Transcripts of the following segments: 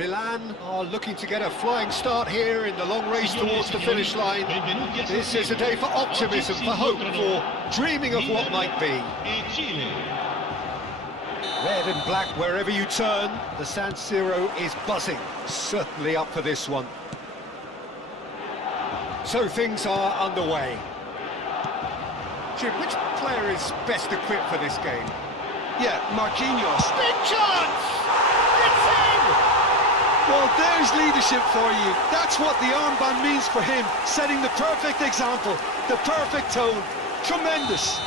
Milan are looking to get a flying start here in the long race towards the finish line. This is a day for optimism, for hope, for dreaming of what might be. Red and black wherever you turn, the San Siro is buzzing, certainly up for this one. So things are underway. Jim, which player is best equipped for this game? Yeah, Marquinhos. Big chance! It's in! Well, there's leadership for you. That's what the armband means for him, setting the perfect example, the perfect tone. Tremendous.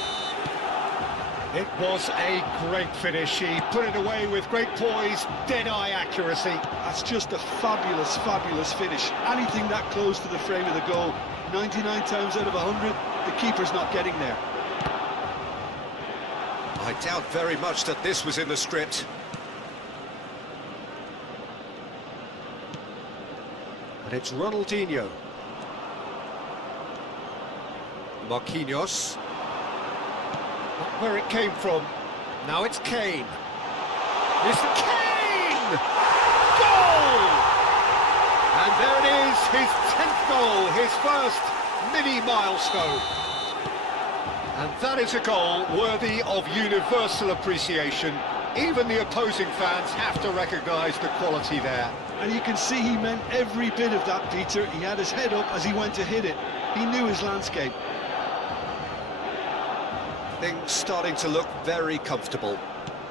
It was a great finish. He put it away with great poise, dead-eye accuracy. That's just a fabulous, fabulous finish. Anything that close to the frame of the goal, 99 times out of 100, the keeper's not getting there. I doubt very much that this was in the script. And it's Ronaldinho. Marquinhos. Not where it came from. Now it's Kane. It's Kane! Goal! And there it is, his 10th goal, his first mini-milestone. And that is a goal worthy of universal appreciation. Even the opposing fans have to recognise the quality there. And you can see he meant every bit of that, Peter. He had his head up as he went to hit it. He knew his landscape. Things starting to look very comfortable.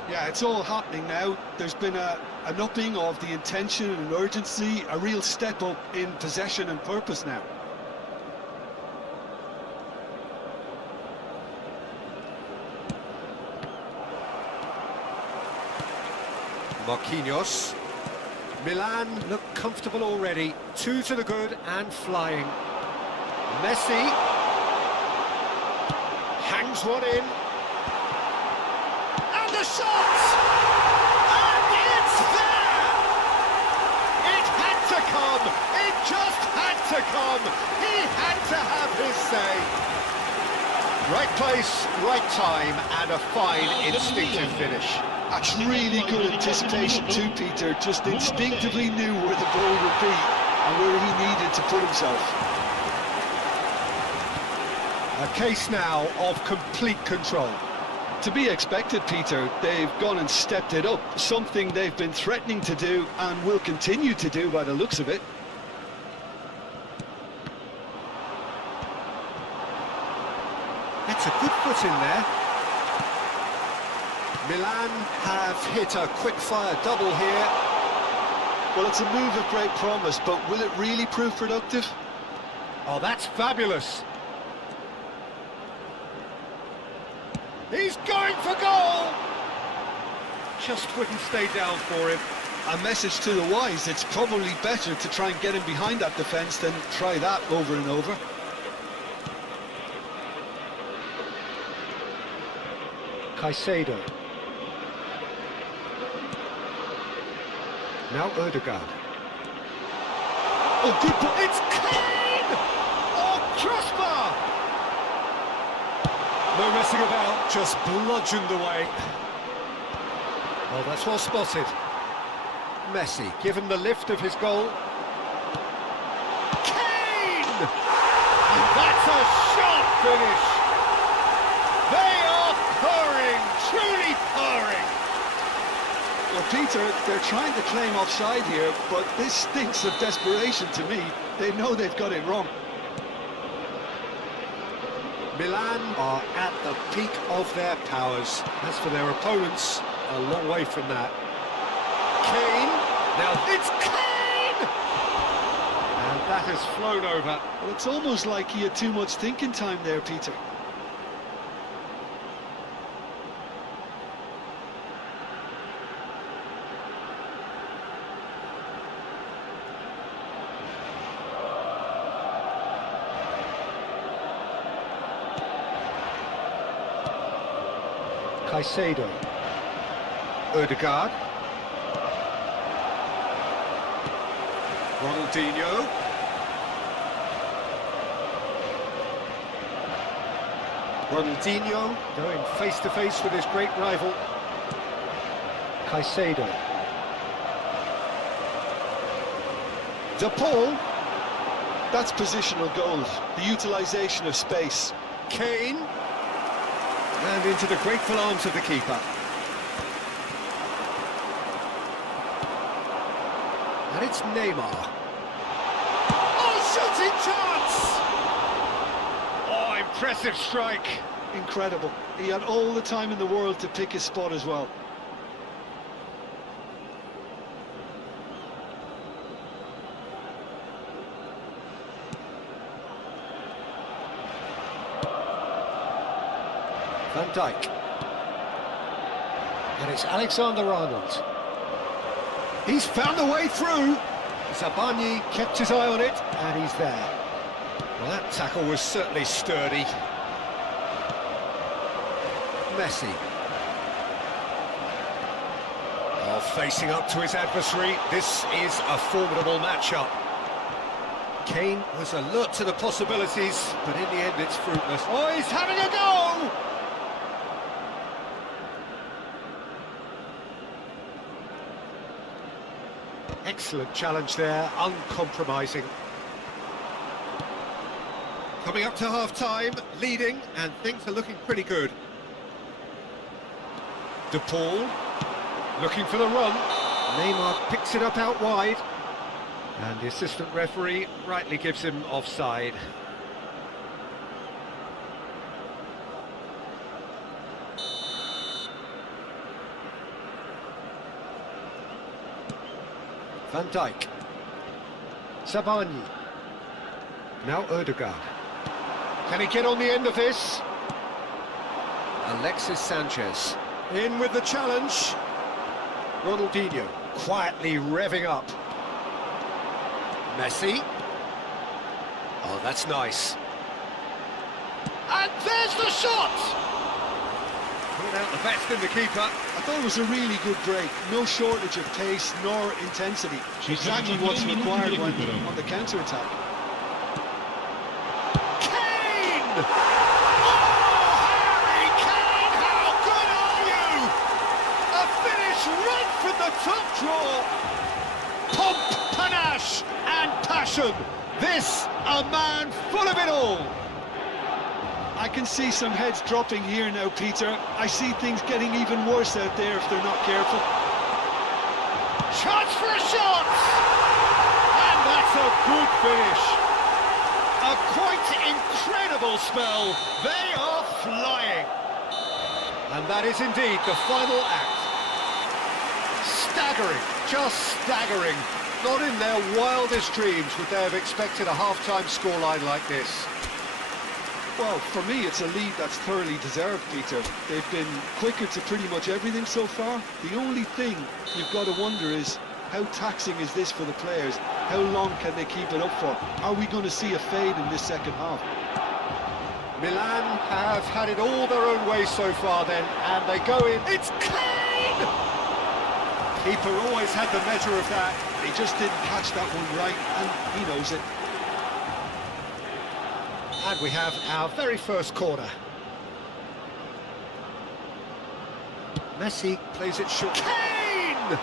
Yeah, it's all happening now. There's been an upping of the intention and urgency, a real step up in possession and purpose now. Marquinhos. Milan look comfortable already. 2 to the good and flying. Messi hangs one in. And the shot! And it's there! It had to come! It just had to come! He had to have his say. Right place, right time, and a fine instinctive finish. That's really good anticipation too, Peter. Just instinctively knew where the ball would be and where he needed to put himself. A case now of complete control. To be expected, Peter. They've gone and stepped it up. Something they've been threatening to do and will continue to do by the looks of it. That's a good foot in there. Milan have hit a quick-fire double here. Well, it's a move of great promise, but will it really prove productive? Oh, that's fabulous. He's going for goal! Just wouldn't stay down for him. A message to the wise, it's probably better to try and get him behind that defence than try that over and over. Caicedo. Now Odegaard. Oh, good ball. It's Kane! Oh, crossbar! No messing about, just bludgeoned away. Well, that's well spotted. Messi, given the lift of his goal. Kane! And that's a sharp finish. They are purring, truly purring. Well, Peter, they're trying to claim offside here, but this stinks of desperation to me. They know they've got it wrong. Milan are at the peak of their powers. As for their opponents, a long way from that. Kane, now it's Kane! And that has flown over. Well, it's almost like he had too much thinking time there, Peter. Caicedo. Odegaard. Ronaldinho. Ronaldinho going face-to-face with his great rival. Caicedo. De Paul. That's positional gold, the utilisation of space. Kane. And into the grateful arms of the keeper. And it's Neymar. Oh, shooting chance! Oh, impressive strike. Incredible. He had all the time in the world to pick his spot as well. Van Dijk. And it's Alexander-Arnold. He's found a way through. Zabani kept his eye on it, and he's there. Well, that tackle was certainly sturdy. Messi. Oh, facing up to his adversary. This is a formidable matchup. Kane was alert to the possibilities, but in the end it's fruitless. Oh, he's having a go! Excellent challenge there, uncompromising. Coming up to half-time, leading, and things are looking pretty good. De Paul, looking for the run. Neymar picks it up out wide. And the assistant referee rightly gives him offside. Van Dijk. Zabani. Now Ødegaard. Can he get on the end of this? Alexis Sanchez. In with the challenge. Ronaldinho quietly revving up. Messi. Oh, that's nice. And there's the shot! Put out the best in the keeper. I thought it was a really good break. No shortage of pace nor intensity. Exactly what's required when on the counter-attack. Kane! Oh, Harry Kane, how good are you? A finish right from the top draw. Pomp, panache and passion. This, a man full of it all. I can see some heads dropping here now, Peter. I see things getting even worse out there if they're not careful. Chance for a shot! And that's a good finish. A quite incredible spell. They are flying. And that is indeed the final act. Staggering, just staggering. Not in their wildest dreams would they have expected a half-time scoreline like this. Well, for me, it's a lead that's thoroughly deserved, Peter. They've been quicker to pretty much everything so far. The only thing you've got to wonder is, how taxing is this for the players? How long can they keep it up for? Are we going to see a fade in this second half? Milan have had it all their own way so far then, and they go in. It's Kane! Keeper always had the measure of that. He just didn't catch that one right, and he knows it. And we have our very first corner. Messi plays it short. Kane!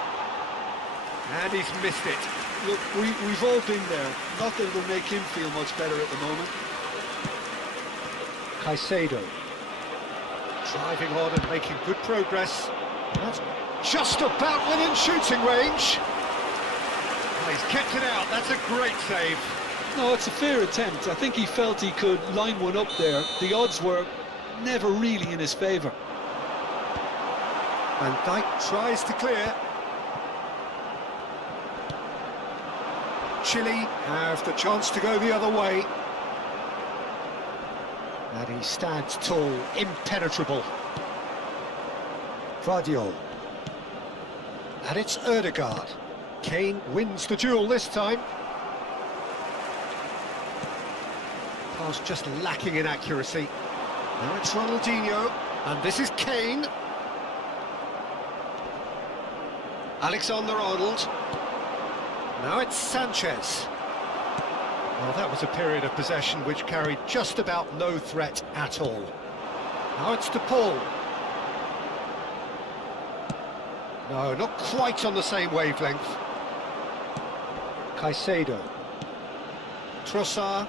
And he's missed it. Look, we've all been there. Nothing will make him feel much better at the moment. Caicedo. Driving on and making good progress. That's just about within shooting range. Oh, he's kept it out. That's a great save. No, it's a fair attempt. I think he felt he could line one up there. The odds were never really in his favour. Van Dijk tries to clear. Chile have the chance to go the other way. And he stands tall, impenetrable. Vardiol. And it's Ødegaard. Kane wins the duel this time. Pass just lacking in accuracy. Now it's Ronaldinho, and this is Kane. Alexander-Arnold. Now it's Sanchez. Well, that was a period of possession which carried just about no threat at all. Now it's De Paul. No, not quite on the same wavelength. Caicedo. Trossard.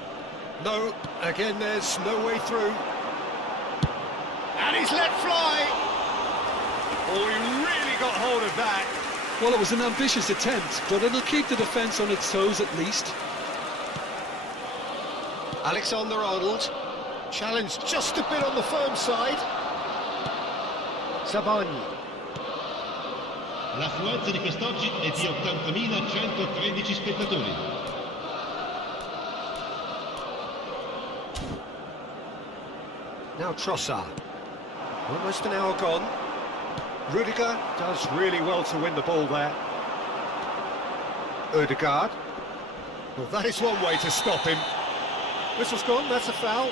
No, again there's no way through. And he's let fly. Oh, he really got hold of that. Well, it was an ambitious attempt, but it'll keep the defence on its toes at least. Alexander-Arnold. Challenged just a bit on the firm side. Zabani. L'affluenza di quest'oggi è di 80.113 spettatori. Now Trossard. Almost an hour gone. Rudiger does really well to win the ball there. Ødegaard. Well, that is one way to stop him. Whistle's gone, that's a foul.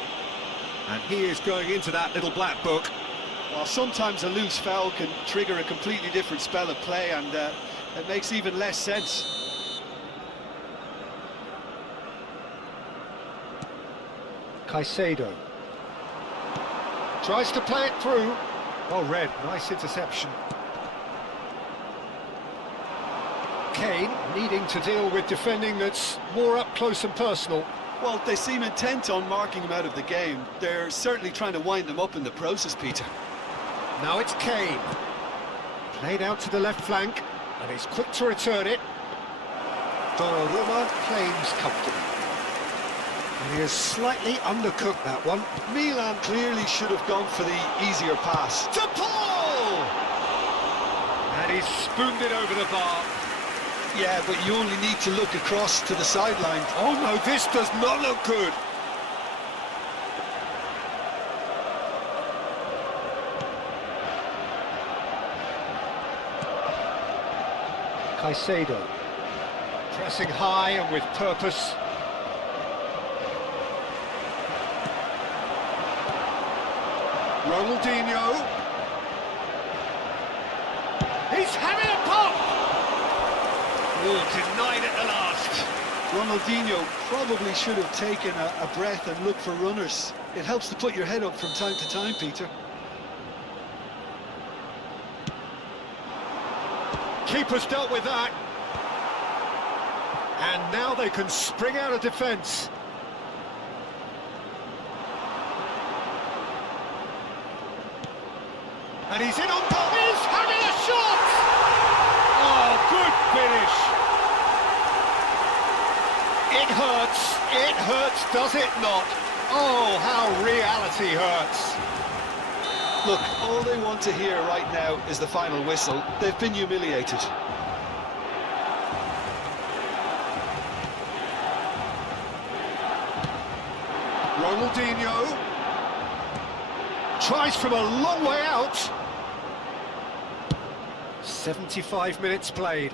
And he is going into that little black book. Well, sometimes a loose foul can trigger a completely different spell of play, and it makes even less sense. Caicedo. Tries to play it through. Well read, nice interception. Kane needing to deal with defending that's more up close and personal. Well, they seem intent on marking him out of the game. They're certainly trying to wind him up in the process, Peter. Now it's Kane. Played out to the left flank, and he's quick to return it. Donnarumma claims comfortably. And he has slightly undercooked that one. Milan clearly should have gone for the easier pass. To Paul! And he's spooned it over the bar. Yeah, but you only need to look across to the sideline. Oh no, this does not look good. Caicedo. Pressing high and with purpose. Ronaldinho. He's having a pop! Oh, denied at the last. Ronaldinho probably should have taken a breath and looked for runners. It helps to put your head up from time to time, Peter. Keeper's dealt with that. And now they can spring out of defence. And he's in on goal. He's having a shot! Oh, good finish. It hurts, does it not? Oh, how reality hurts. Look, all they want to hear right now is the final whistle. They've been humiliated. Ronaldinho tries from a long way out. 75 minutes played.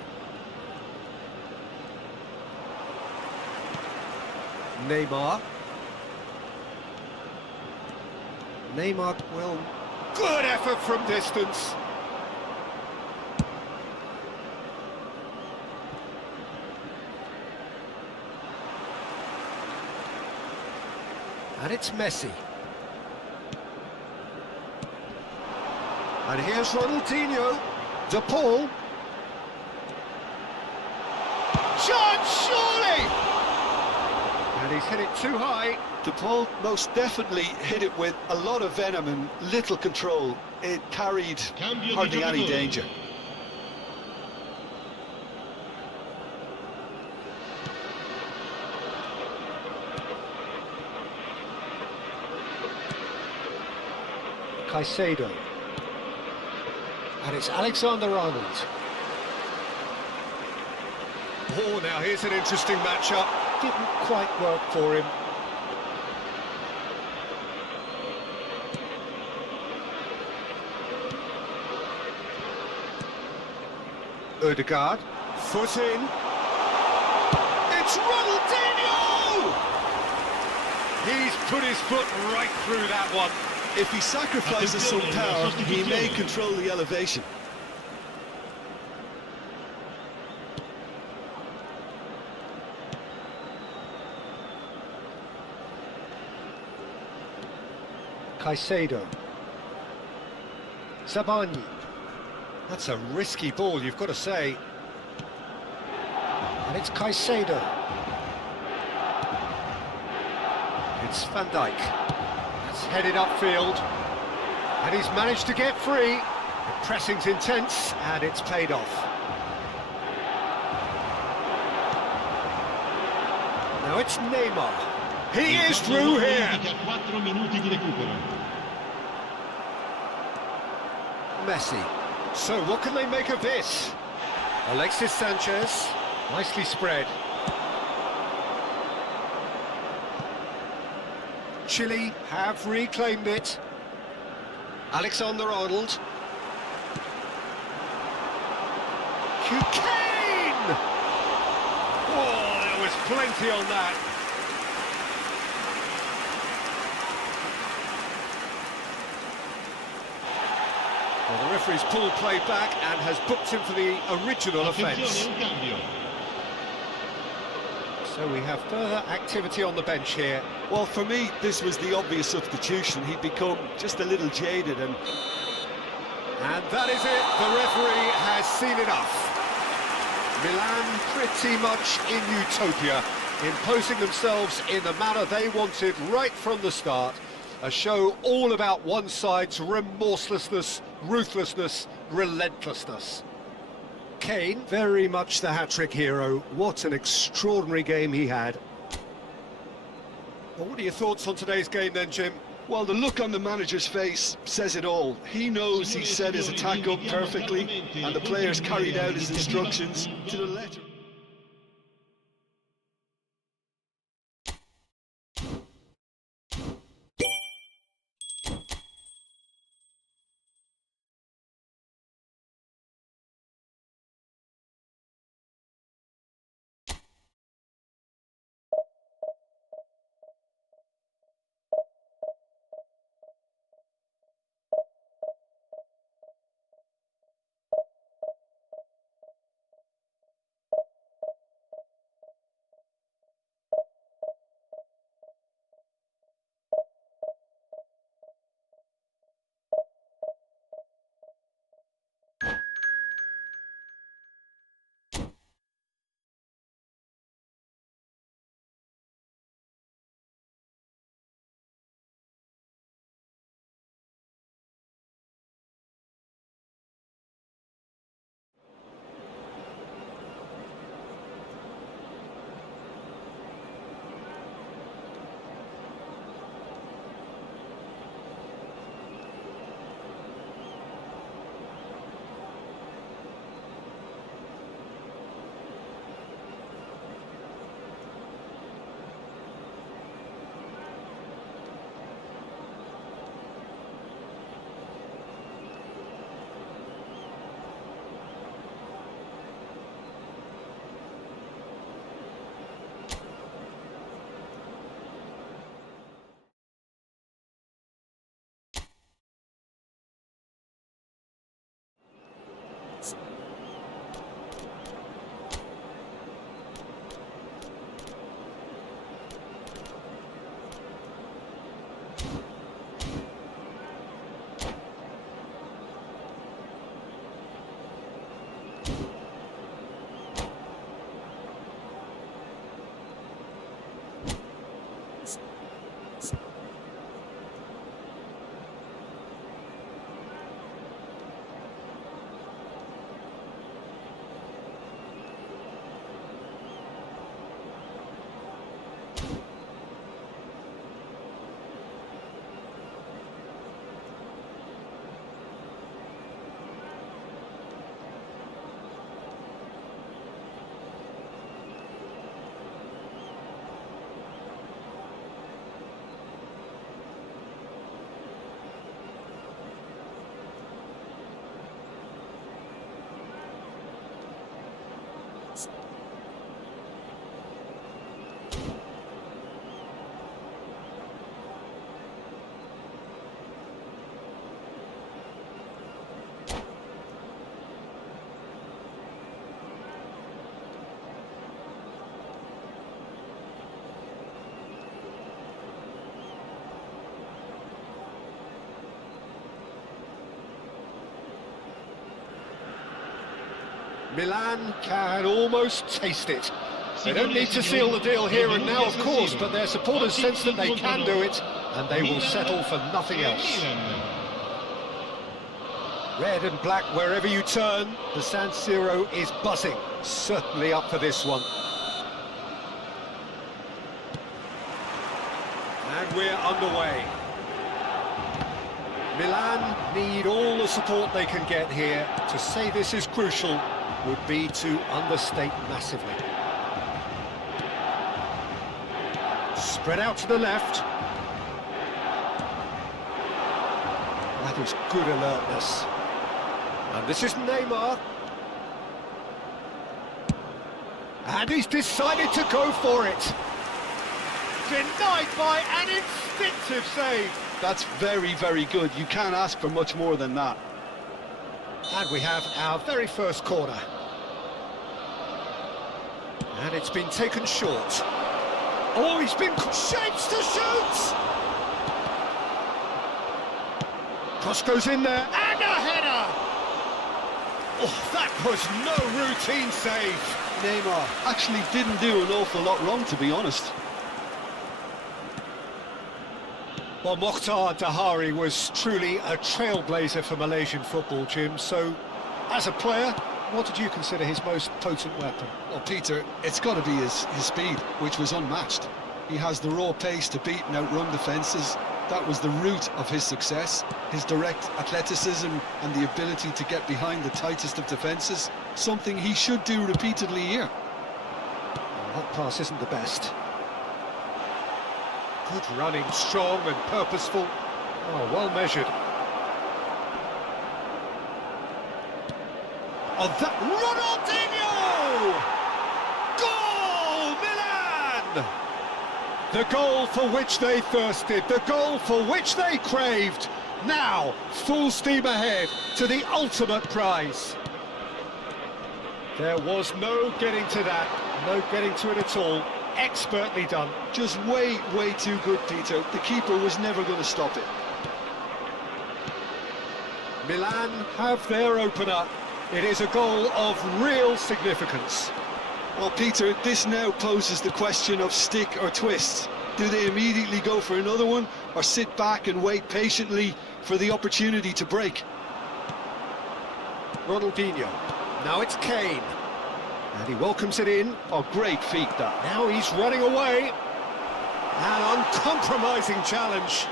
Neymar. Neymar will... Good effort from distance. And it's Messi. And here's Ronaldinho. De Paul. Chance, surely! And he's hit it too high. De Paul most definitely hit it with a lot of venom and little control. It carried hardly any danger. Caicedo. And it's Alexander-Arnold. Oh, now here's an interesting matchup. Didn't quite work for him. Ødegaard. Foot in. It's Ronaldinho! He's put his foot right through that one. If he sacrifices some power, he may control the elevation. Caicedo. Zabani. That's a risky ball, you've got to say. And And it's Caicedo. It's Van Dijk. That's headed upfield. And he's managed to get free. The pressing's intense, and it's paid off. Now it's Neymar. He is through here. 4 minuti di recupero. Messi. So what can they make of this? Alexis Sanchez, nicely spread. Chile have reclaimed it. Alexander-Arnold. Kane! Oh, there was plenty on that. Well, the referee's pulled play back and has booked him for the original offence. Attenzione, un cambio. So we have further activity on the bench here. Well, for me, this was the obvious substitution. He'd become just a little jaded and... And that is it, the referee has seen enough. Milan pretty much in utopia, imposing themselves in the manner they wanted right from the start. A show all about one side's remorselessness, ruthlessness, relentlessness. Kane, very much the hat-trick hero. What an extraordinary game he had. Well, what are your thoughts on today's game then, Jim? Well, the look on the manager's face says it all. He knows he set his attack up perfectly, and the players carried out his instructions to the letter. Milan can almost taste it. They don't need to seal the deal here and now, of course, but their supporters sense that they can do it, and they will settle for nothing else. Red and black wherever you turn, the San Siro is buzzing. Certainly up for this one. And we're underway. Milan need all the support they can get here. To say this is crucial would be to understate massively. Spread out to the left. That is good alertness. And this is Neymar. And he's decided to go for it. Denied by an instinctive save. That's very, very good. You can't ask for much more than that. And we have our very first corner. And it's been taken short. Oh, he's been shapes to shoot! Cross goes in there, and a header! Oh, that was no routine save. Neymar actually didn't do an awful lot wrong, to be honest. Well, Mokhtar Dahari was truly a trailblazer for Malaysian football, Jim. So, as a player, what did you consider his most potent weapon? Well, Peter, it's got to be his speed, which was unmatched. He has the raw pace to beat and outrun defences. That was the root of his success. His direct athleticism and the ability to get behind the tightest of defences. Something he should do repeatedly here. Well, that pass isn't the best. Good running, strong and purposeful. Oh, well measured. Oh, that Ronaldinho! Goal, Milan! The goal for which they thirsted, the goal for which they craved. Now, full steam ahead to the ultimate prize. There was no getting to that, no getting to it at all. Expertly done. Just way, way too good, Peter. The keeper was never going to stop it. Milan have their opener. It is a goal of real significance. Well, Peter, this now poses the question of stick or twist. Do they immediately go for another one, or sit back and wait patiently for the opportunity to break? Ronaldinho. Now it's Kane. And he welcomes it in. Oh, great feat, that. Now he's running away. An uncompromising challenge.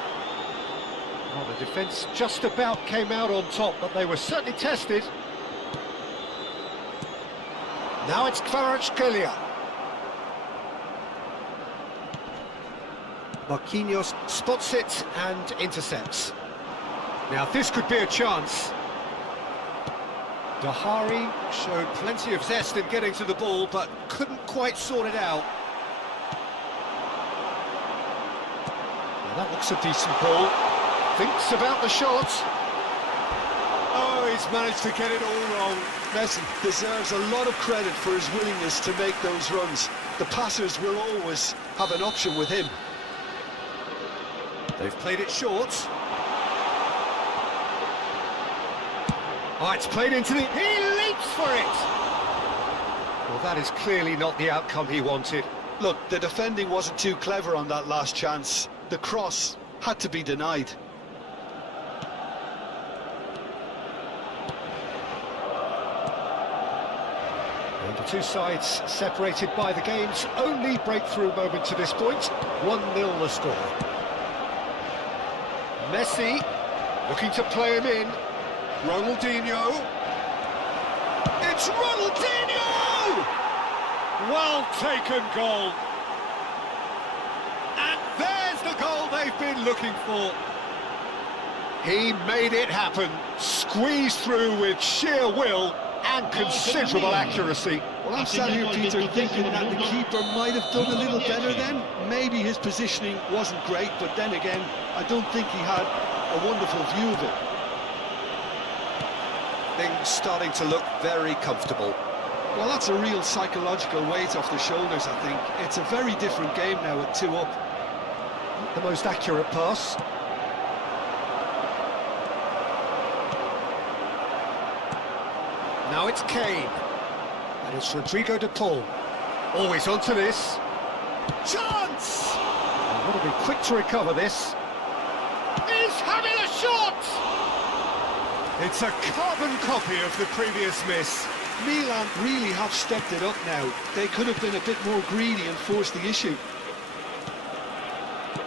Well, the defence just about came out on top, but they were certainly tested. Now it's Kvaratskhelia. Marquinhos spots it and intercepts. Now this could be a chance. Dahari showed plenty of zest in getting to the ball, but couldn't quite sort it out. Now that looks a decent ball. Thinks about the shot. Oh, he's managed to get it all wrong. Messi deserves a lot of credit for his willingness to make those runs. The passers will always have an option with him. They've played it short. Oh, it's played into the... He leaps for it! Well, that is clearly not the outcome he wanted. Look, the defending wasn't too clever on that last chance. The cross had to be denied. And the two sides separated by the game's only breakthrough moment to this point. 1-0 the score. Messi looking to play him in. Ronaldinho. It's Ronaldinho! Well taken goal. And there's the goal they've been looking for. He made it happen. Squeezed through with sheer will and considerable accuracy. Well, I'm sat here, Peter, thinking that the keeper might have done a little better then. Maybe his positioning wasn't great, but then again, I don't think he had a wonderful view of it. Things starting to look very comfortable. Well, that's a real psychological weight off the shoulders, I think. It's a very different game now with 2 up. The most accurate pass. Now it's Kane. And it's Rodrigo de Paul. Always onto this. Chance! And will be quick to recover this. He's having a shot! It's a carbon copy of the previous miss. Milan really have stepped it up now. They could have been a bit more greedy and forced the issue.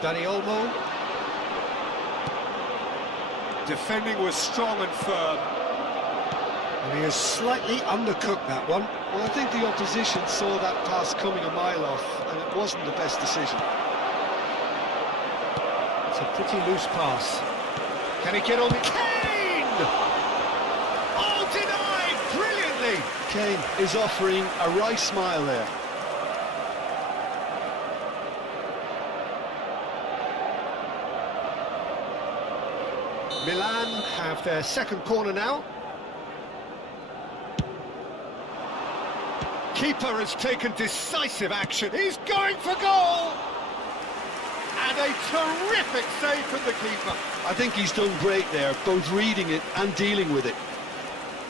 Dani Olmo. Defending was strong and firm. And he has slightly undercooked that one. Well, I think the opposition saw that pass coming a mile off, and it wasn't the best decision. It's a pretty loose pass. Can he get on? Kane! Oh, denied! Brilliantly! Kane is offering a wry smile there. Milan have their second corner now. Keeper has taken decisive action. He's going for goal! And a terrific save from the keeper. I think he's done great there, both reading it and dealing with it.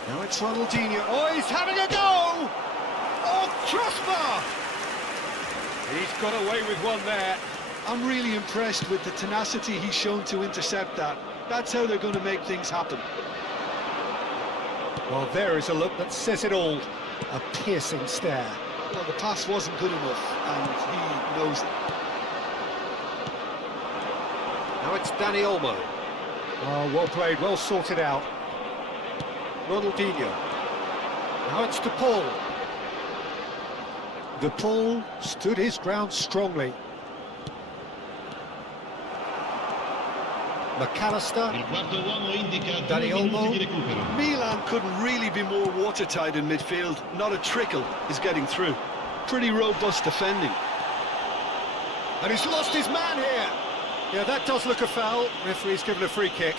Now it's Ronaldinho. Oh, he's having a go! Oh, crossbar! He's got away with one there. I'm really impressed with the tenacity he's shown to intercept that. That's how they're going to make things happen. Well, there is a look that says it all. A piercing stare. Well, the pass wasn't good enough, and he knows it. Now it's Dani Olmo. Oh, well played, well sorted out. Ronaldinho. Now it's De Paul. De Paul stood his ground strongly. McAllister. Il quarto uomo indica 2 Dani minuti Olmo. di recupero. Milan couldn't really be more watertight in midfield. Not a trickle is getting through. Pretty robust defending. And he's lost his man here. Yeah, that does look a foul. Referee's given a free kick.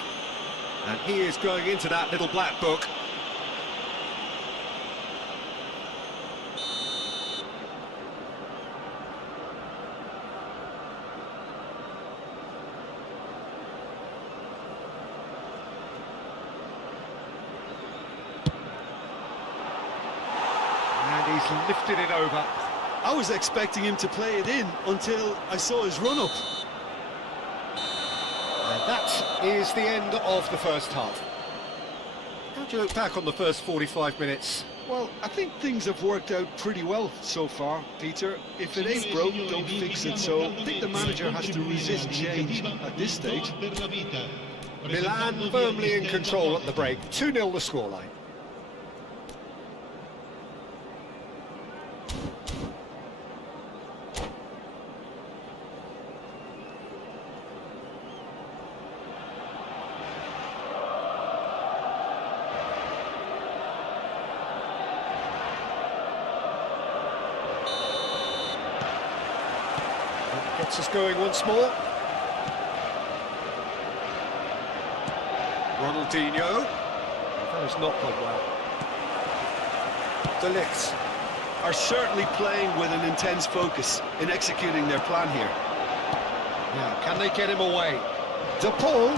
And he is going into that little black book. And he's lifted it over. I was expecting him to play it in until I saw his run-up. And that is the end of the first half. How do you look back on the first 45 minutes? Well, I think things have worked out pretty well so far, Peter. If it ain't broke, don't fix it. So I think the manager has to resist change at this stage. Milan firmly in control at the break. 2-0 the scoreline. Gets us going once more. Ronaldinho. That has not gone well. De Ligt. Are certainly playing with an intense focus in executing their plan here. Now, can they get him away? De Paul.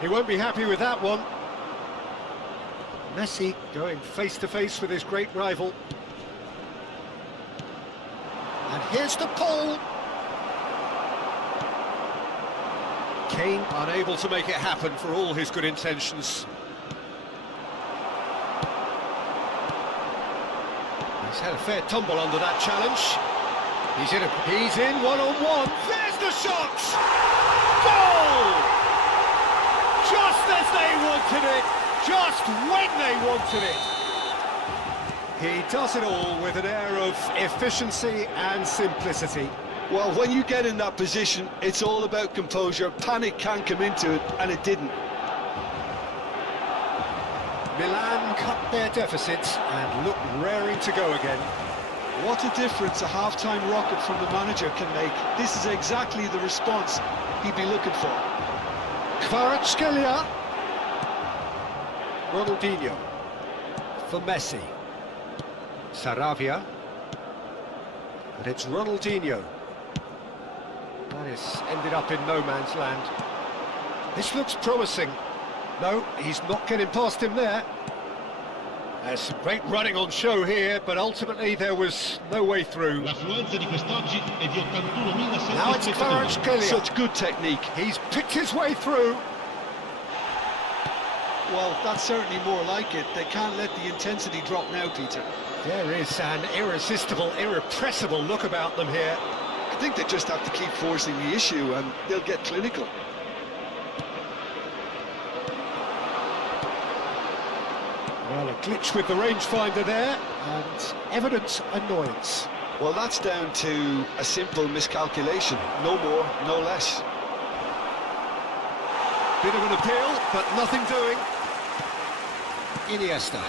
He won't be happy with that one. Messi going face-to-face with his great rival. And here's De Paul. Kane unable to make it happen for all his good intentions. He's had a fair tumble under that challenge. He's in one-on-one. There's the shot! Goal! Just as they wanted it, just when they wanted it. He does it all with an air of efficiency and simplicity. Well, when you get in that position, it's all about composure. Panic can't come into it, and it didn't. Milan cut their deficits and look raring to go again. What a difference a half-time rocket from the manager can make. This is exactly the response he'd be looking for. Kvaratskhelia. Ronaldinho. For Messi. Saravia. And it's Ronaldinho. That has ended up in no man's land. This looks promising. No, he's not getting past him there. There's some great running on show here, but ultimately there was no way through. L'affluenza di quest'oggi è di 81.700 Now it's spettatori. Kvaratskhelia. Such good technique. He's picked his way through. Well, that's certainly more like it. They can't let the intensity drop now, Peter. There is an irresistible, irrepressible look about them here. I think they just have to keep forcing the issue and they'll get clinical. Well, a glitch with the rangefinder there, and evident annoyance. Well, that's down to a simple miscalculation. No more, no less. Bit of an appeal, but nothing doing. Iniesta.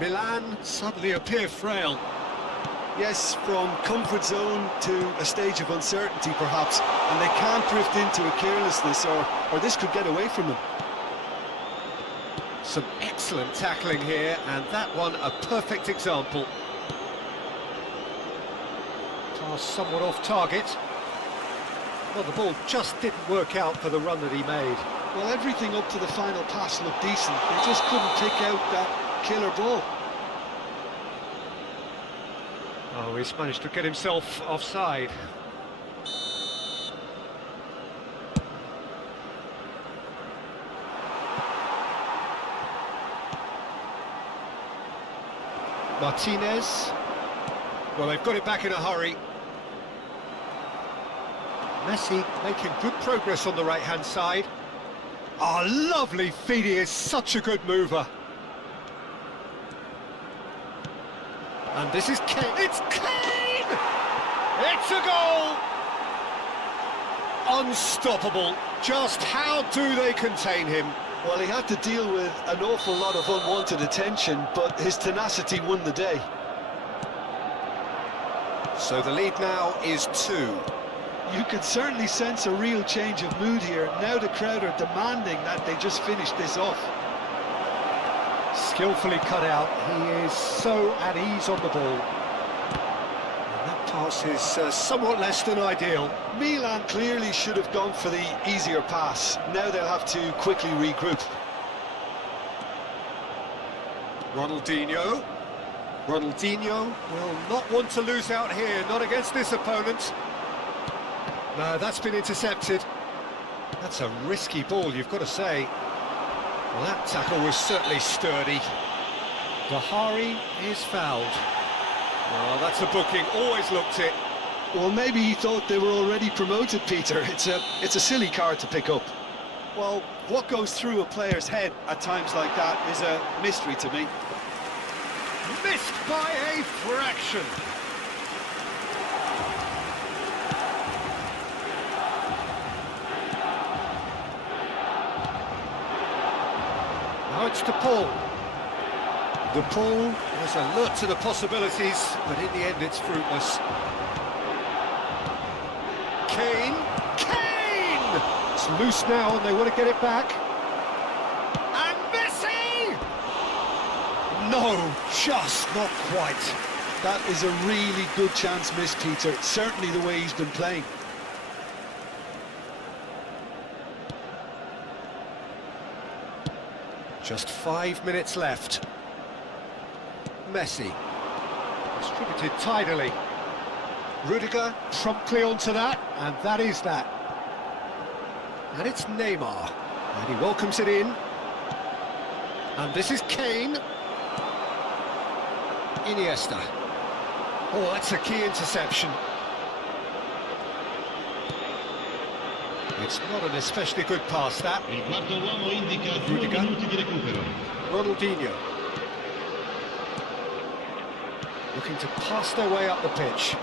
Milan suddenly appear frail. Yes, from comfort zone to a stage of uncertainty, perhaps, and they can't drift into a carelessness, or this could get away from them. Some excellent tackling here, and that one a perfect example. Pass somewhat off target. Well, the ball just didn't work out for the run that he made. Well, everything up to the final pass looked decent. They just couldn't pick out that killer ball. Oh, he's managed to get himself offside. Martinez. Well, they've got it back in a hurry. Messi making good progress on the right-hand side. Oh, lovely feed, he is such a good mover. And this is Kane. It's Kane! It's a goal! Unstoppable. Just how do they contain him? Well, he had to deal with an awful lot of unwanted attention, but his tenacity won the day. So the lead now is 2. You can certainly sense a real change of mood here. Now the crowd are demanding that they just finish this off. Skillfully cut out. He is so at ease on the ball. And that pass is somewhat less than ideal. Milan clearly should have gone for the easier pass. Now they'll have to quickly regroup. Ronaldinho. Ronaldinho will not want to lose out here, not against this opponent. No, that's been intercepted. That's a risky ball, you've got to say. Well, that tackle was certainly sturdy. Dahari is fouled. Well, that's a booking, always looked it. Well, maybe he thought they were already promoted, Peter. It's a silly card to pick up. Well, what goes through a player's head at times like that is a mystery to me. Missed by a fraction. Now it's to Paul. The Paul was alert to the possibilities, but in the end it's fruitless. Kane! Kane! It's loose now and they want to get it back. And Messi! No, just not quite. That is a really good chance missed, Peter. Certainly the way he's been playing. Just 5 minutes left. Messi. Distributed tidily. Rudiger promptly onto that, and that is that. And it's Neymar. And he welcomes it in. And this is Kane. Iniesta. Oh, that's a key interception. It's not an especially good pass, that. Il quarto uomo indica 2 Rudiger. minuti di recupero. Ronaldinho. Looking to pass their way up the pitch.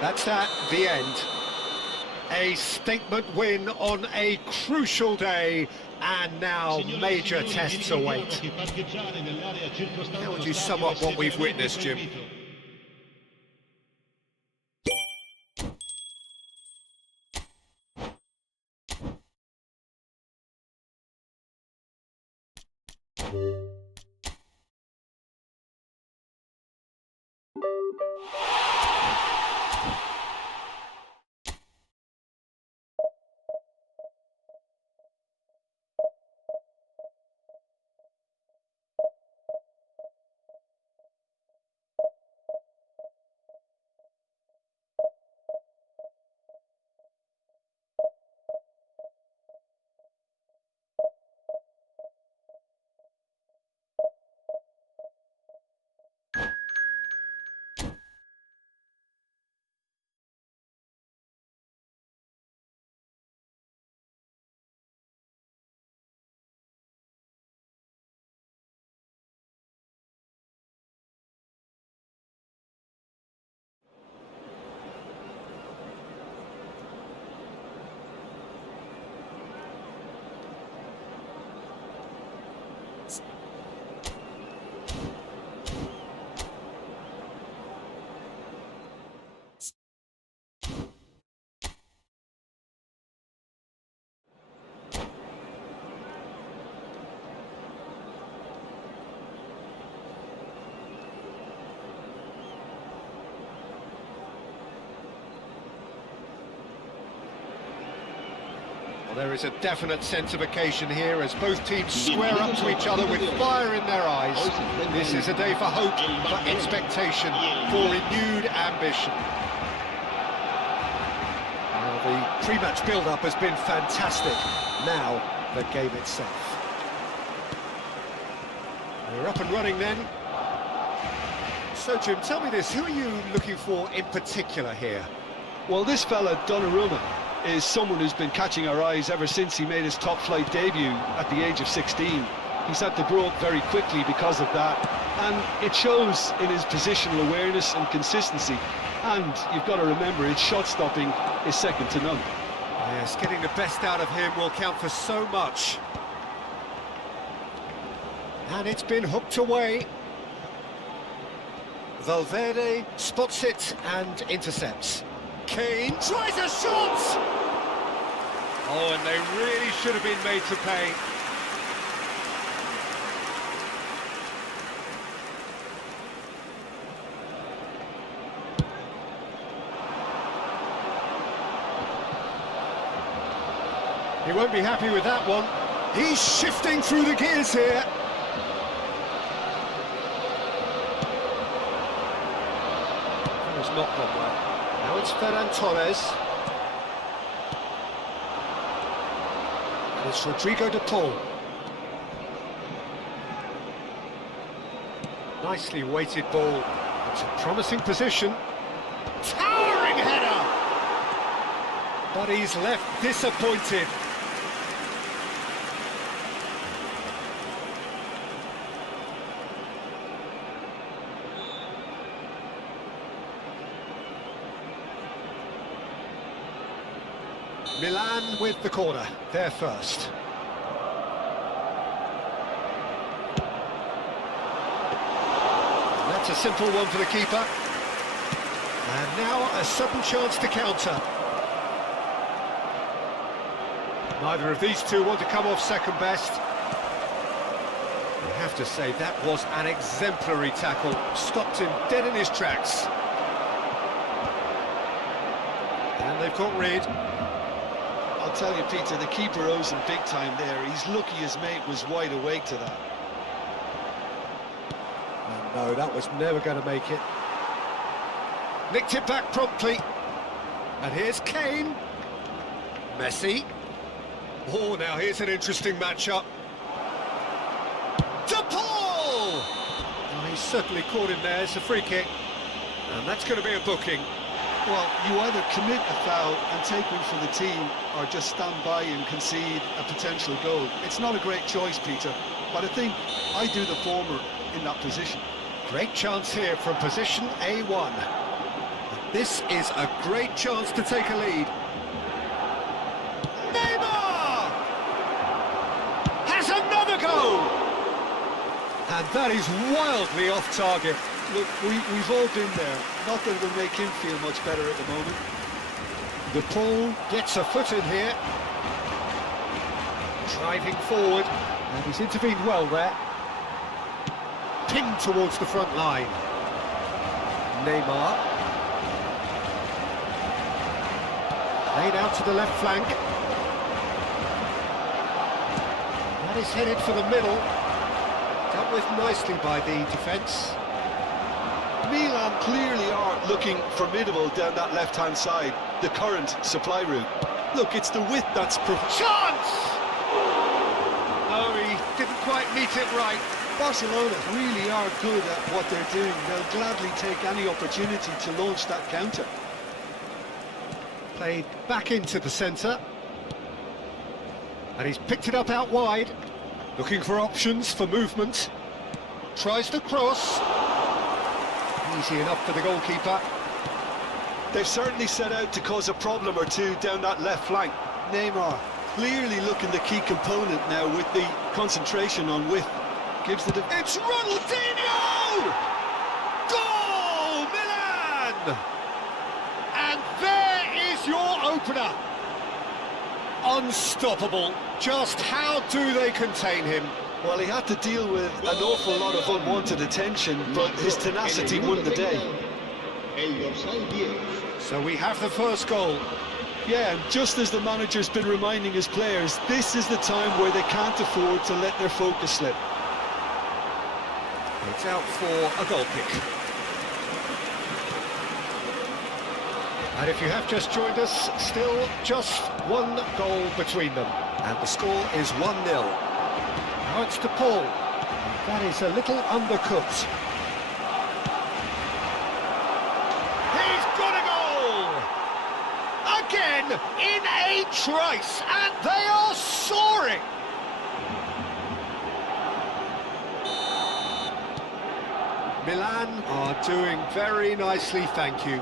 That's that, the end. A statement win on a crucial day, and now major tests await. How would you sum up what we've witnessed, Jim? Well, there is a definite sense of occasion here as both teams square up to each other with fire in their eyes. This is a day for hope, for expectation, for renewed ambition. Well, the pre-match build-up has been fantastic. Now, the game itself. We're up and running then. So, Jim, tell me this, who are you looking for in particular here? Well, this fella, Donnarumma, is someone who's been catching our eyes ever since he made his top-flight debut at the age of 16. He's had to grow up very quickly because of that, and it shows in his positional awareness and consistency. And you've got to remember, his shot-stopping is second to none. Yes, getting the best out of him will count for so much. And it's been hooked away. Valverde spots it and intercepts. Kane tries a shot! Oh, and they really should have been made to pay. He won't be happy with that one. He's shifting through the gears here. It's not gone well. Now it's Ferran Torres. And it's Rodrigo de Paul. Nicely weighted ball. It's a promising position. Towering header! But he's left disappointed. Milan with the corner, they're first. And that's a simple one for the keeper. And now a sudden chance to counter. Neither of these two want to come off second best. You have to say that was an exemplary tackle. Stopped him dead in his tracks. And they've got rid. I'll tell you, Peter, the keeper owes him big time there. He's lucky his mate was wide awake to that. And no, that was never going to make it. Nicked it back promptly. And here's Kane. Messi. Oh, now here's an interesting matchup. De Paul! Oh, he's certainly caught him there. It's a free kick. And that's going to be a booking. Well, you either commit a foul and take one for the team, or just stand by and concede a potential goal. It's not a great choice, Peter, but I think I do the former in that position. Great chance here from position A1. This is a great chance to take a lead. Neymar! Has another goal! And that is wildly off target. Look, we've all been there. Not that it will make him feel much better at the moment. De Paul gets a foot in here. Driving forward. And he's intervened well there. Pinged towards the front line. Neymar. Laid out to the left flank. That is headed for the middle. Dealt with nicely by the defence. Milan clearly are looking formidable down that left-hand side, the current supply route. Look, it's the width that's... Chance! No, he didn't quite meet it right. Barcelona really are good at what they're doing. They'll gladly take any opportunity to launch that counter. Played back into the centre. And he's picked it up out wide. Looking for options for movement. Tries to cross. Easy enough for the goalkeeper. They've certainly set out to cause a problem or two down that left flank. Neymar clearly looking the key component now with the concentration on width. Gives the... It's Ronaldinho! Goal, Milan! And there is your opener. Unstoppable. Just how do they contain him? Well, he had to deal with an awful lot of unwanted attention, but his tenacity won the day. So we have the first goal. Yeah, and just as the manager's been reminding his players, this is the time where they can't afford to let their focus slip. It's out for a goal kick. And if you have just joined us, still just one goal between them. And the score is 1-0. Now it's to Paul. That is a little undercooked. He's got a goal! Again, in a trice, and they are soaring! Milan are doing very nicely, thank you.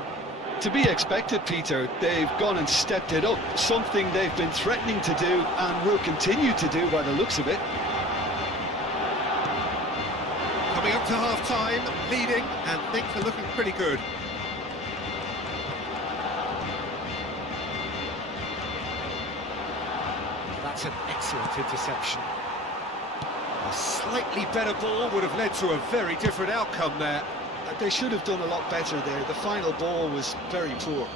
To be expected, Peter. They've gone and stepped it up, something they've been threatening to do and will continue to do by the looks of it. Coming up to half-time, leading, and things are looking pretty good. That's an excellent interception. A slightly better ball would have led to a very different outcome there. They should have done a lot better there. The final ball was very poor.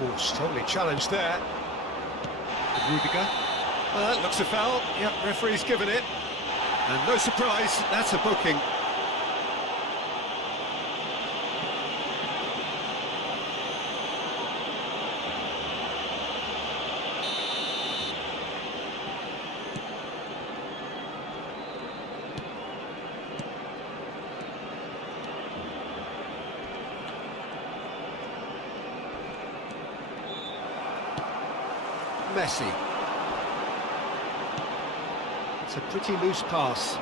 Oh, strongly challenged there. Rudiger. That looks a foul. Yep, referee's given it. And no surprise, that's a booking. Messi. It's a pretty loose pass.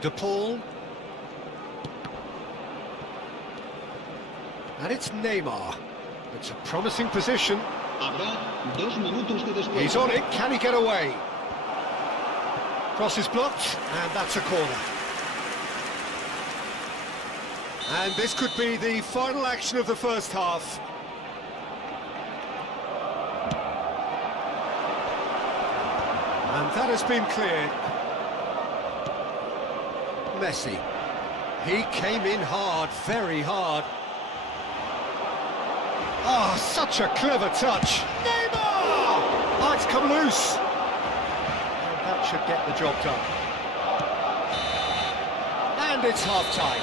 De Paul. And it's Neymar. It's a promising position. Habrá 2 minutos de descuento. He's on it, can he get away? Cross is blocked, and that's a corner. And this could be the final action of the first half. And that has been cleared. Messi. He came in hard, very hard. Oh, such a clever touch. Neymar! Oh, it's come loose. And that should get the job done. And it's half-time.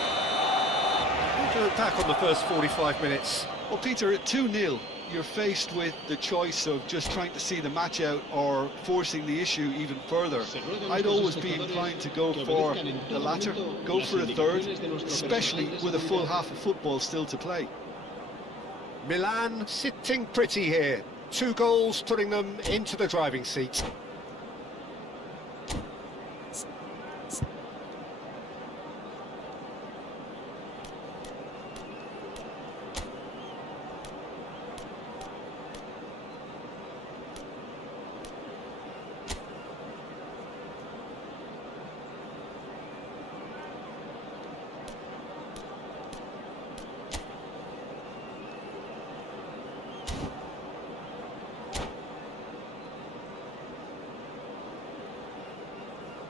How do you look back on the first 45 minutes? Well, Peter, at 2-0, you're faced with the choice of just trying to see the match out or forcing the issue even further. I'd always be inclined to go for the latter, go for a third, especially with a full half of football still to play. Milan sitting pretty here. 2 goals putting them into the driving seat.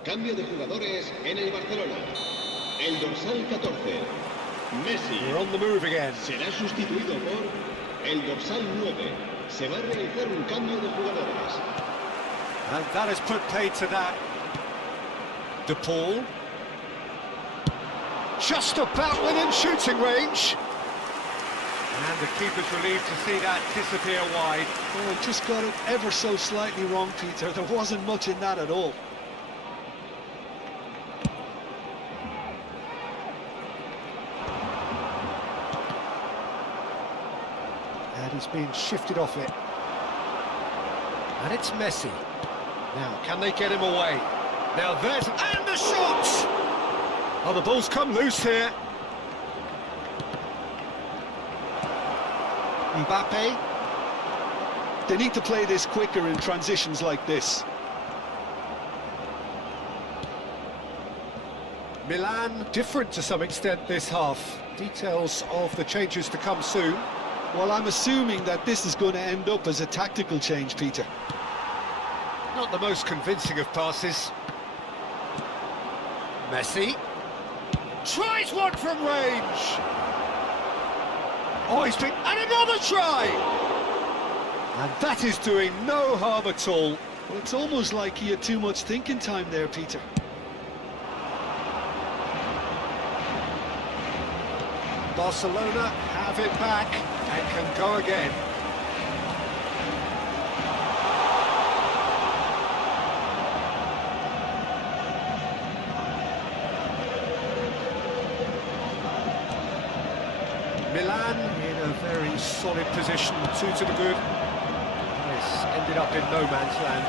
Cambio de jugadores en el Barcelona. El dorsal 14, Messi, We're on the move again. será sustituido por el dorsal 9. Se va a realizar un cambio de jugadores. And that has put paid to that. De Paul. Just about within shooting range. And the keeper's relieved to see that disappear wide. Oh, just got it ever so slightly wrong, Peter. There wasn't much in that at all. And he's been shifted off it. And it's Messi. Now, can they get him away? Now there's... And the shot! Oh, the ball's come loose here. Mbappe. They need to play this quicker in transitions like this. Milan different to some extent this half. Details of the changes to come soon. Well, I'm assuming that this is going to end up as a tactical change, Peter. Not the most convincing of passes. Messi tries one from range. Oh, he's been... and another try! And that is doing no harm at all. Well, it's almost like he had too much thinking time there, Peter. Barcelona have it back and can go again. Milan in a very solid position, 2 to the good. Yes, ended up in no man's land.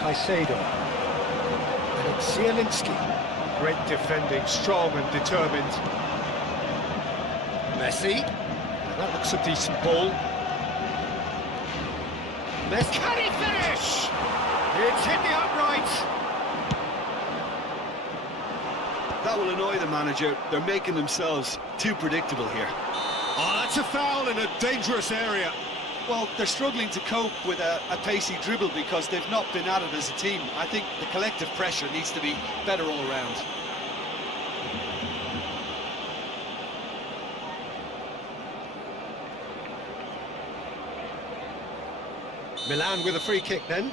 Caicedo. And it's Zielinski. Great defending, strong and determined. Messi. That looks a decent ball. Messi. Can he finish? It's hit the upright. That will annoy the manager. They're making themselves too predictable here. Oh, that's a foul in a dangerous area. Well, they're struggling to cope with a pacey dribble because they've not been at it as a team. I think the collective pressure needs to be better all around. Milan with a free kick then.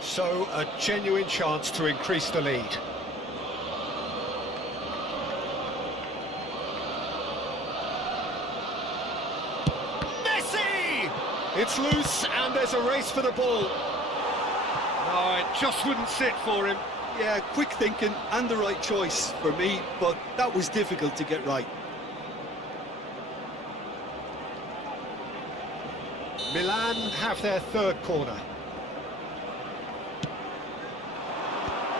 So, a genuine chance to increase the lead. Messi! It's loose and there's a race for the ball. No, it just wouldn't sit for him. Yeah, quick thinking and the right choice for me, but that was difficult to get right. Milan have their third corner.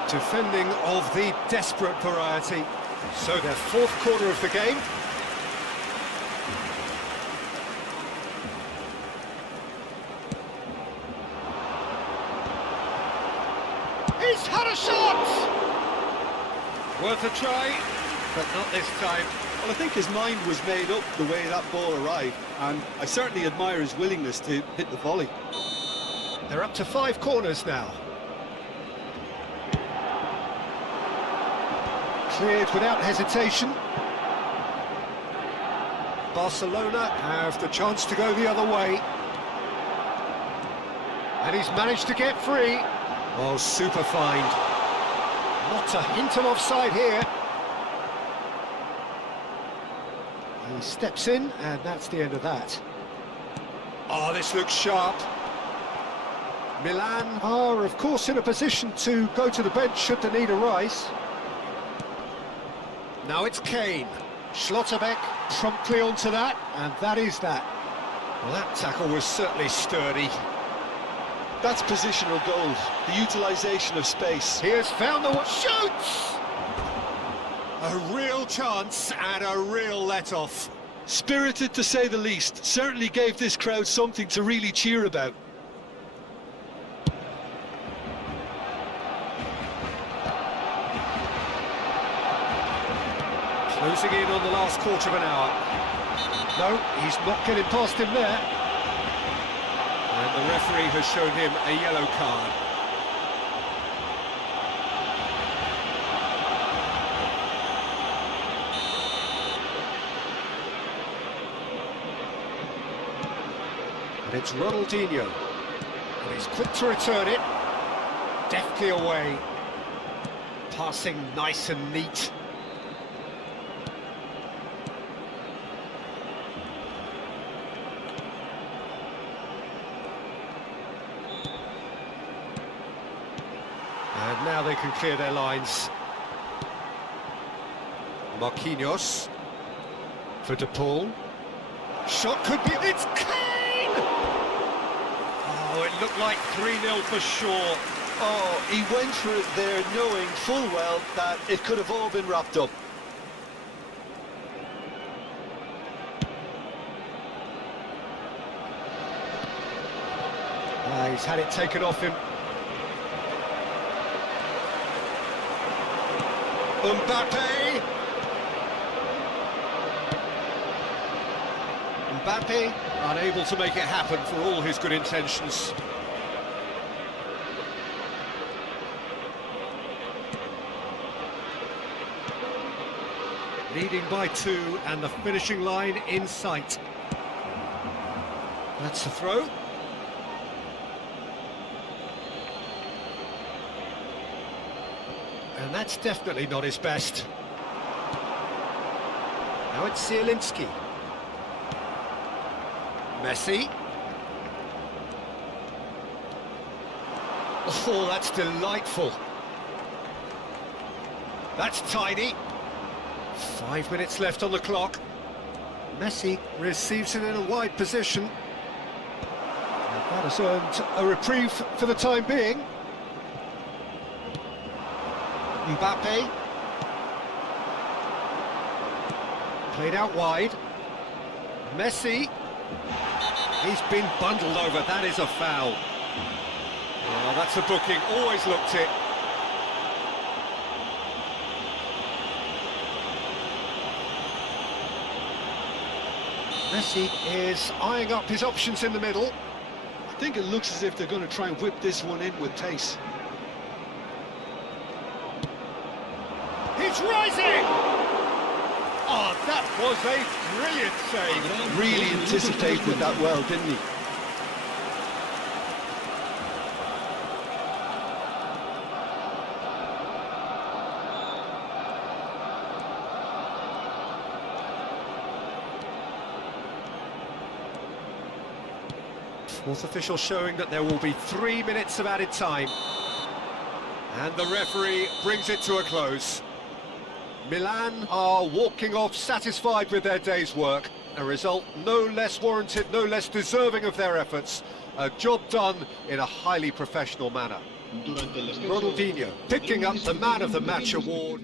Defending of the desperate variety. So their fourth corner of the game. He's had a shot! Worth a try, but not this time. Well, I think his mind was made up the way that ball arrived, and I certainly admire his willingness to hit the volley. They're up to 5 corners now. Cleared without hesitation. Barcelona have the chance to go the other way. And he's managed to get free. Oh, super find. Not a hint of offside here. He steps in, and that's the end of that. Oh, this looks sharp. Milan are, of course, in a position to go to the bench should the need arise. Now it's Kane. Schlotterbeck promptly onto that, and that is that. Well, that tackle was certainly sturdy. That's positional gold, the utilisation of space. He has found the one. Shoots! A real chance and a real let-off. Spirited to say the least, certainly gave this crowd something to really cheer about. Closing in on the last quarter of an hour. No, he's not getting past him there. And the referee has shown him a yellow card. And it's Ronaldinho. And he's quick to return it. Deftly away. Passing nice and neat. And now they can clear their lines. Marquinhos for De Paul. Shot could be... It's Kane! Oh, it looked like 3-0 for sure. Oh, he went for it there knowing full well that it could have all been wrapped up. He's had it taken off him. Mbappe! Mbappe, unable to make it happen for all his good intentions. Leading by 2 and the finishing line in sight. That's a throw. And that's definitely not his best. Now it's Zielinski. Messi. Oh, that's delightful. That's tidy. 5 minutes left on the clock. Messi receives it in a wide position. And that has earned a reprieve for the time being. Mbappe. Played out wide. Messi. He's been bundled over. That is a foul. Oh, that's a booking. Always looked it. Messi is eyeing up his options in the middle. I think it looks as if they're going to try and whip this one in with pace. He's rising! Oh, that was a brilliant save. Really anticipated that well, didn't he? Fourth official showing that there will be 3 minutes of added time. And the referee brings it to a close. Milan are walking off satisfied with their day's work. A result no less warranted, no less deserving of their efforts. A job done in a highly professional manner. Ronaldinho picking up the Man of the Match award.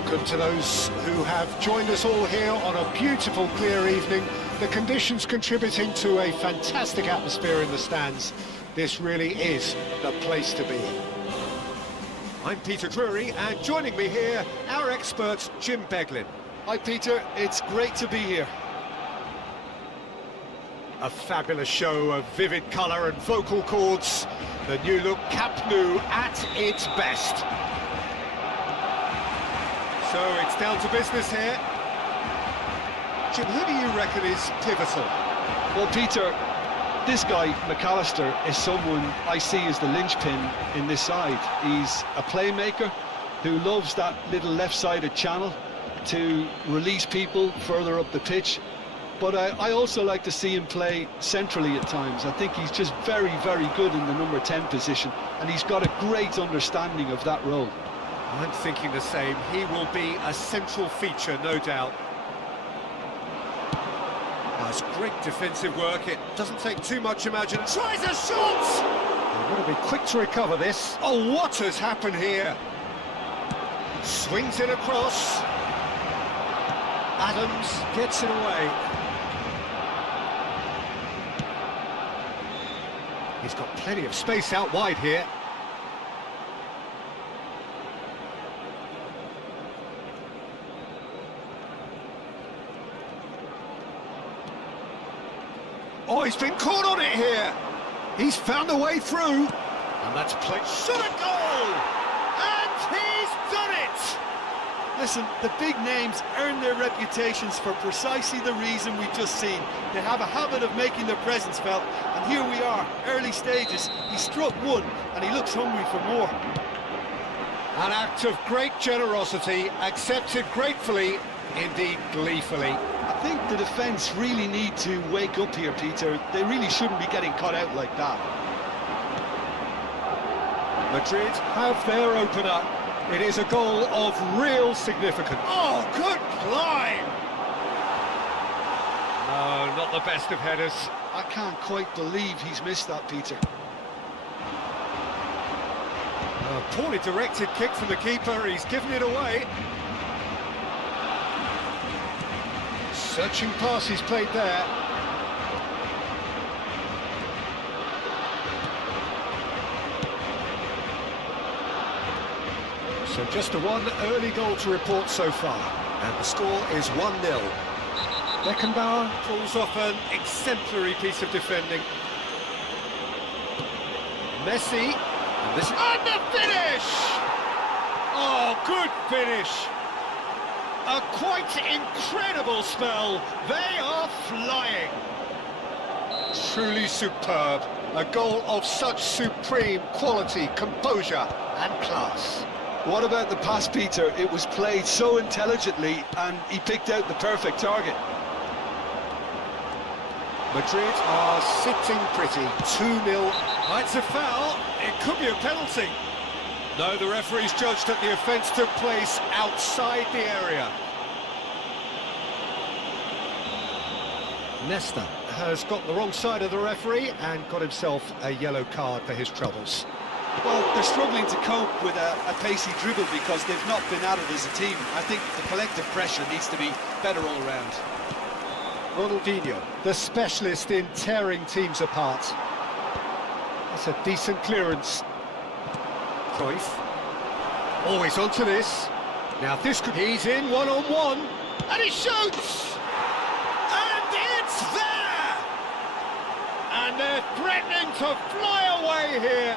Welcome to those who have joined us all here on a beautiful, clear evening. The conditions contributing to a fantastic atmosphere in the stands. This really is the place to be. I'm Peter Drury, and joining me here, our expert, Jim Beglin. Hi Peter, it's great to be here. A fabulous show of vivid colour and vocal cords. The new look Camp Nou at its best. So it's down to business here. Jim, who do you reckon is pivotal? Well, Peter, this guy, McAllister, is someone I see as the linchpin in this side. He's a playmaker who loves that little left-sided channel to release people further up the pitch. But I also like to see him play centrally at times. I think he's just very, very good in the number 10 position, and he's got a great understanding of that role. I'm thinking the same. He will be a central feature, no doubt. That's great defensive work. It doesn't take too much imagination. Tries a shot! They've got to be quick to recover this. Oh, what has happened here? Swings it across. Adams gets it away. He's got plenty of space out wide here. Oh, he's been caught on it here. He's found a way through. And that's played. Shot a goal! And he's done it! Listen, the big names earn their reputations for precisely the reason we've just seen. They have a habit of making their presence felt, and here we are, early stages. He struck one, and he looks hungry for more. An act of great generosity, accepted gratefully, indeed gleefully. I think the defence really need to wake up here, Peter. They really shouldn't be getting caught out like that. Madrid have their opener. It is a goal of real significance. Oh, good climb! No, not the best of headers. I can't quite believe he's missed that, Peter. A poorly directed kick from the keeper. He's given it away. Searching pass he's played there. So just a one early goal to report so far. And the score is 1-0. Beckenbauer pulls off an exemplary piece of defending. Messi. And the finish! Oh, good finish! A quite incredible spell. They are flying. Truly superb. A goal of such supreme quality, composure and class. What about the pass, Peter? It was played so intelligently and he picked out the perfect target. Madrid are sitting pretty. 2-0. That's a foul. It could be a penalty. No, the referee's judged that the offence took place outside the area. Nesta has got the wrong side of the referee and got himself a yellow card for his troubles. Well, they're struggling to cope with a pacey dribble because they've not been at it as a team. I think the collective pressure needs to be better all around. Ronaldinho, the specialist in tearing teams apart. That's a decent clearance. Cruyff. Always onto this. Now this could... He's in one-on-one. And he shoots! And it's there! And they're threatening to fly away here.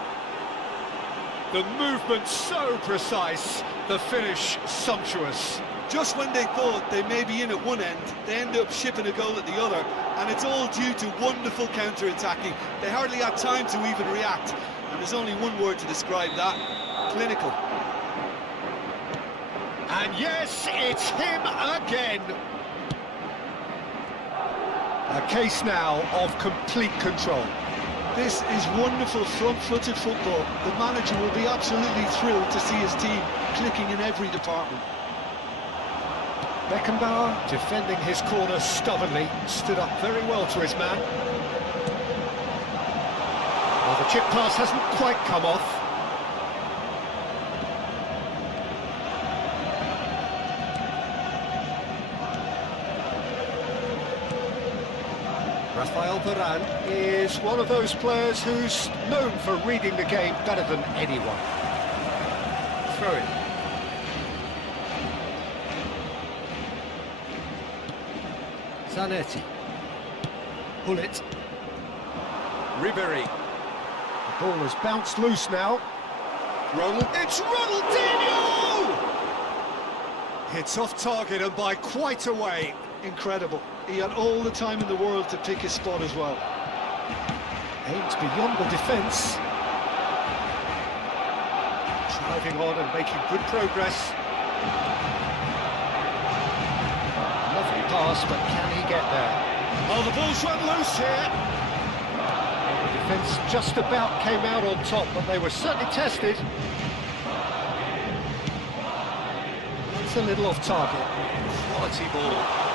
The movement so precise, the finish sumptuous. Just when they thought they may be in at one end, they end up shipping a goal at the other, and it's all due to wonderful counter-attacking. They hardly had time to even react, and there's only one word to describe that: clinical. And yes, it's him again. A case now of complete control. This is wonderful front-footed football. The manager will be absolutely thrilled to see his team clicking in every department. Beckenbauer defending his corner stubbornly, stood up very well to his man. Well, the chip pass hasn't quite come off. Rafael Varane is one of those players who's known for reading the game better than anyone. Throw it. Zanetti. Pull it. Ribery. The ball has bounced loose now. It's Ronaldinho! It's off target and by quite a way. Incredible. He had all the time in the world to pick his spot as well. Aims beyond the defence. Driving on and making good progress. Lovely pass, but can he get there? Oh, the ball's run loose here. The defence just about came out on top, but they were certainly tested. It's a little off target. Quality ball.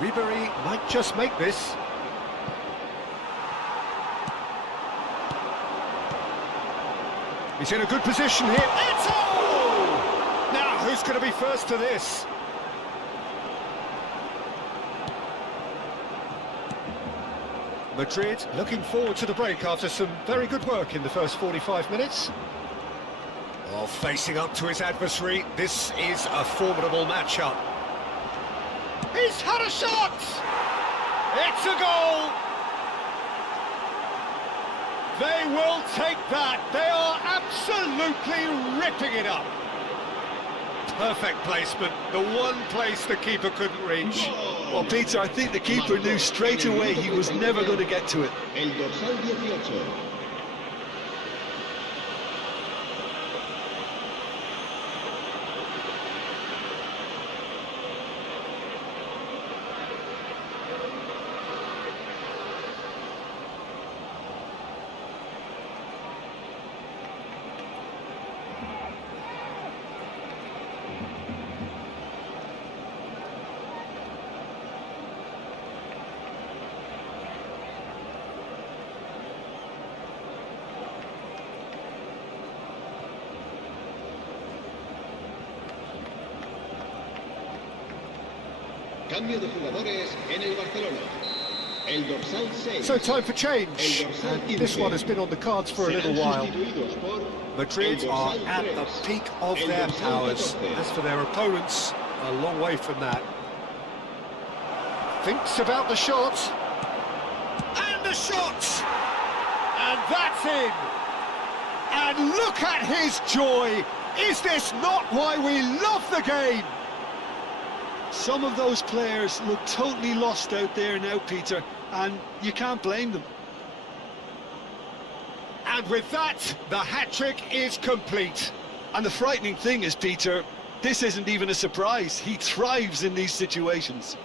Ribery might just make this. He's in a good position here. It's all! Now, who's going to be first to this? Madrid looking forward to the break after some very good work in the first 45 minutes. Well, facing up to his adversary, this is a formidable matchup. He's had a shot! It's a goal! They will take that. They are absolutely ripping it up. Perfect placement, the one place the keeper couldn't reach. Well, Peter, I think the keeper knew straight away he was never going to get to it. El dorsal 18. Cambio de jugadores en el Barcelona. El dorsal 6. So time for change, and this one has been on the cards for a little while. Madrid are at the peak of their powers. As for their opponents, a long way from that. Thinks about the shot. And the shot! And that's in! And look at his joy! Is this not why we love the game? Some of those players look totally lost out there now, Peter, and you can't blame them. And with that, the hat-trick is complete. And the frightening thing is, Peter, this isn't even a surprise. He thrives in these situations.